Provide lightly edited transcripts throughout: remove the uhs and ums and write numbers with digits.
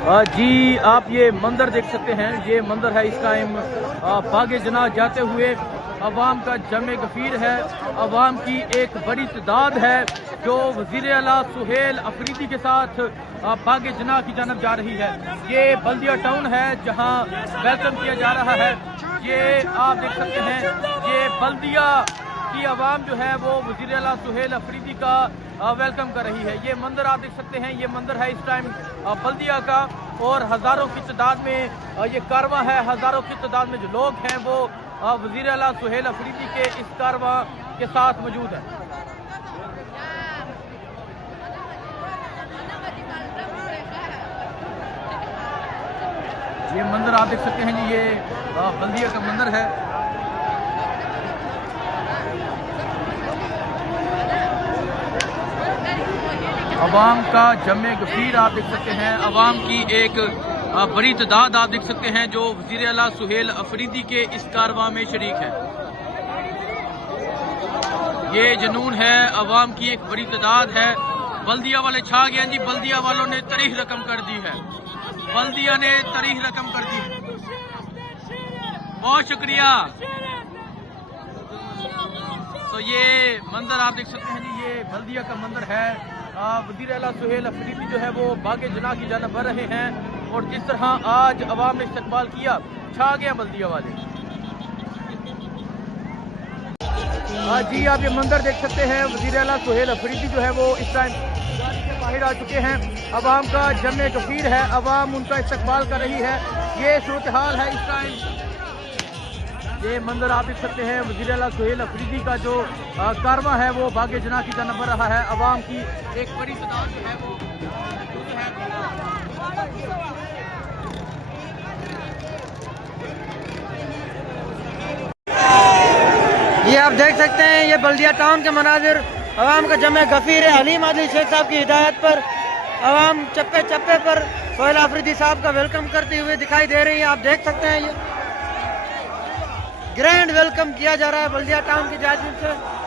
जी आप ये मंदिर देख सकते हैं। ये मंदिर है इस टाइम बागे जना जाते हुए अवाम का जमे गफीर है। अवाम की एक बड़ी तादाद है जो वज़ीर आला सुहेल अफरीदी के साथ बागे जना की जानब जा रही है। ये बल्दिया टाउन है जहां वेलकम किया जा रहा है। ये आप देख सकते हैं, ये बल्दिया की आवाम जो है वो वज़ीर आला सुहेल अफरीदी का वेलकम कर रही है। ये मंदिर आप देख सकते हैं, ये मंदिर है इस टाइम बल्दिया का, और हज़ारों की तादाद में ये कारवां है। हज़ारों की तादाद में जो लोग हैं वो वज़ीर आला सुहेल अफरीदी के इस कारवां के साथ मौजूद है। ये मंदिर आप देख सकते हैं जी, ये बल्दिया का मंदिर है। अवाम का जमे गफीर आप देख सकते हैं। अवाम की एक बड़ी तादाद आप देख सकते हैं जो वज़ीर आला सुहेल अफरीदी के इस कारवां में शरीक है। ये जुनून है, अवाम की एक बड़ी तादाद है। बल्दिया वाले छा गए हैं जी, बल्दिया वालों ने तारीख रकम कर दी है। बल्दिया ने तारीख रकम कर दी है। बहुत शुक्रिया। तो ये मंदिर आप देख सकते हैं जी, ये बल्दिया का मंदिर है। वज़ीर आला सुहेल अफरीदी जो है वो बागे जना की जानब बढ़ रहे हैं, और जिस तरह आज अवाम ने इस्तकबाल किया, छा गया बल्दिया वाले। जी आप ये मंदिर देख सकते हैं, वज़ीर आला सुहेल अफरीदी जो है वो इस टाइम बाहर आ चुके हैं। अवाम का जमे गफीर है, अवाम उनका इस्तकबाल कर रही है। ये सूरत हाल है इस टाइम। ये मंदिर आप देख सकते हैं, वज़ीर आला सुहेल अफरीदी का जो कारवां है वो बागे जना की जानब बढ़ रहा है। अवाम की एक बड़ी तादाद जो है वो ये आप देख सकते हैं, ये बल्दिया टाउन के मनाजिर। अवाम का जमे गफीर है। हलीम आदिल शेख साहब की हिदायत पर अवाम चप्पे चप्पे पर सुहेल अफरीदी साहब का वेलकम करते हुए दिखाई दे रही है। आप देख सकते हैं, ये ग्रैंड वेलकम किया जा रहा है बल्दिया टाउन की जानिब से।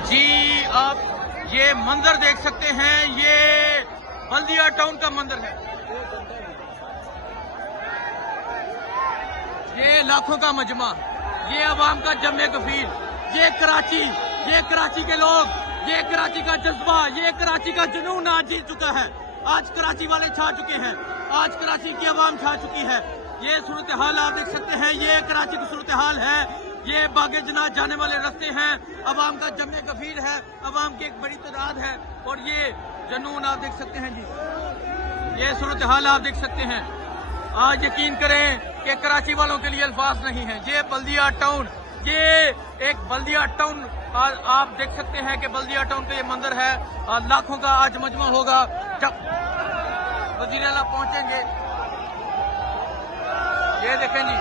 जी आप ये मंजर देख सकते हैं, ये बल्दिया टाउन का मंजर है। ये लाखों का मजमा, ये अवाम का जमे कफील, ये कराची के लोग, ये कराची का जज्बा, ये कराची का जुनून आज जीत चुका है। आज कराची वाले छा चुके हैं, आज कराची की अवाम छा चुकी है। ये सूरत हाल आप देख सकते हैं, ये कराची की सूरत हाल है। ये बागे जना जाने वाले रास्ते हैं, अवाम का जमे कफील है, अवाम की एक बड़ी तादाद है और ये जुनून आप देख सकते हैं जी। ये सूरत हाल आप देख सकते हैं। आज यकीन करें कि कराची वालों के लिए अल्फाज नहीं है। ये बल्दिया टाउन, ये एक बल्दिया टाउन आप देख सकते हैं कि बल्दिया टाउन का ये मंदिर है। लाखों का आज मजमा होगा जब वजीर आला पहुंचेंगे। ये देखें जी,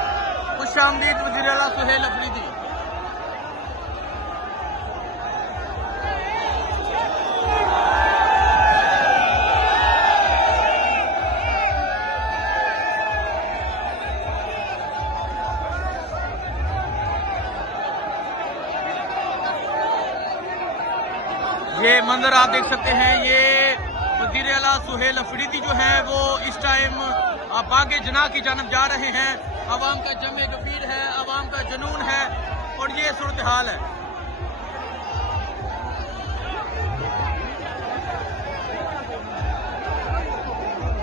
खुशामदीद वजीर आला सुहेल अफरीदी। ये मंदिर आप देख सकते हैं, ये वजीर आला सुहेल अफरीदी जो है वो इस टाइम बागे जना की जानब जा रहे हैं। अवाम का जमे गफीर है, अवाम का जुनून है और ये सूरत हाल है।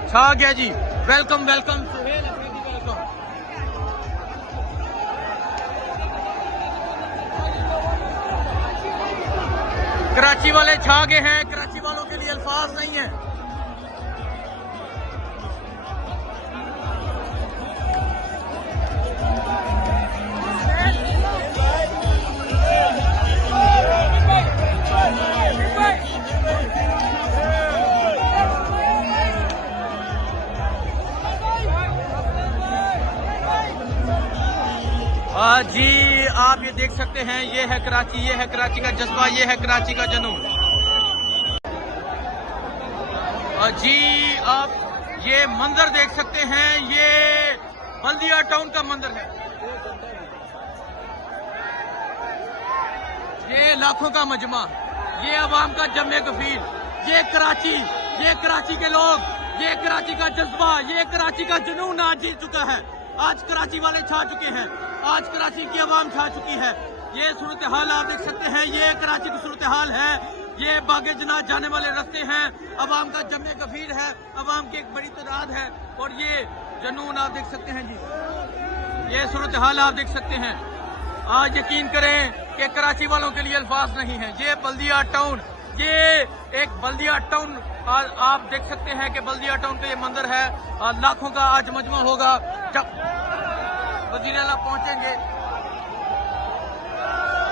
छा गया जी। Welcome welcome Suhail Afridi, welcome. Karachi वाले छा गए हैं, कराची वालों के लिए अल्फाज नहीं है। जी आप ये देख सकते हैं, ये है कराची, ये है कराची का जज्बा, ये है कराची का जुनून। जी आप ये मंजर देख सकते हैं, ये बल्दिया टाउन का मंजर है। ये लाखों का मजमा, ये अवाम का जमे कफील, ये कराची के लोग, ये कराची का जज्बा, ये कराची का जुनून आज जीत चुका है। आज कराची वाले छा चुके हैं, आज कराची की अवाम छा चुकी है। ये सूरत हाल आप देख सकते हैं, ये कराची की सूरत हाल है। ये बागे जना जाने वाले रास्ते हैं, अवाम का जमे कफील है, अवाम की एक बड़ी तादाद है और ये जुनून आप देख सकते हैं जी। ये सूरत हाल आप देख सकते हैं। आज यकीन करें कि कराची वालों के लिए अल्फाज नहीं है। ये बल्दिया टाउन, ये एक बल्दिया टाउन आप देख सकते हैं कि बल्दिया टाउन का ये मंदिर है। लाखों का आज मजमा होगा जब वजीर आला पहुंचेंगे।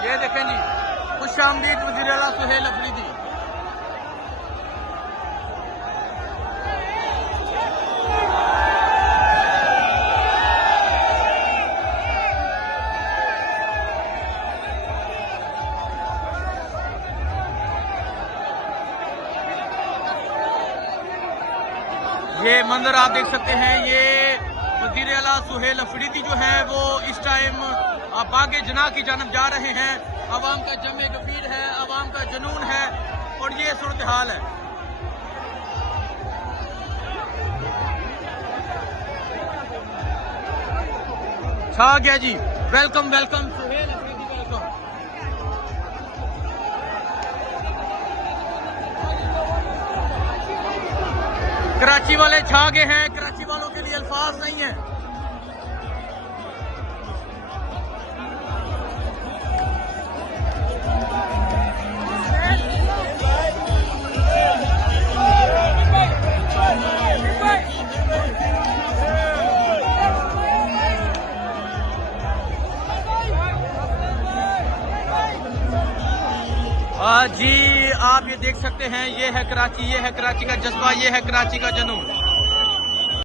ये देखें जी, खुशामदीद वजीर आला सुहेल अफरीदी। ये मंदिर आप देख सकते हैं, ये वजीर आला सुहेल अफरीदी जो है वो इस टाइम बागे जना की जानब जा रहे हैं। अवाम का जमे गफीर है, अवाम का जुनून है और ये सूरत हाल है। छा गया जी। Welcome welcome Suhail Afridi, welcome. Karachi वाले छा गए हैं, कराची वालों के लिए अल्फाज नहीं है। जी आप ये देख सकते हैं, ये है कराची, ये है कराची का जज्बा, ये है कराची का जुनून।